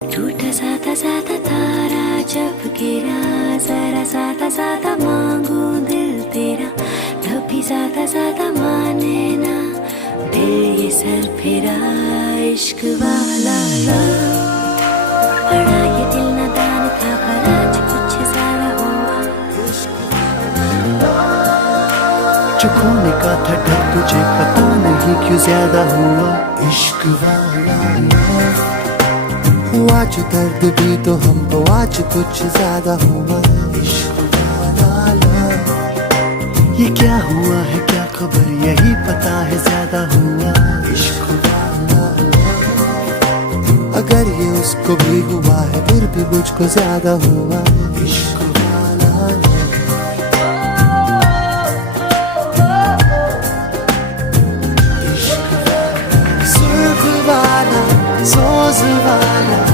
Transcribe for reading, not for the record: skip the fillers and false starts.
टूटा साता साता तारा जब गिरा, जरा साता साता मांगू दिल तेरा, तभी साता साता माने ना दिल ये सर फिरा। इश्क वाला बड़ा ये दिल नादान था, पर आज कुछ ज्यादा हुआ। जो खोने का था डर तुझे पता नहीं क्यों ज्यादा हुआ। इश्क वाला हुआ जो दर्द भी तो हमको आज कुछ ज्यादा हुआ। इश्क वाला ये क्या हुआ है क्या खबर, यही पता है ज्यादा हुआ। इश्क वाला अगर ये उसको भी हुआ है फिर भी मुझको ज्यादा हुआ। इश्क वाला सुर्ख वाला सोज वाला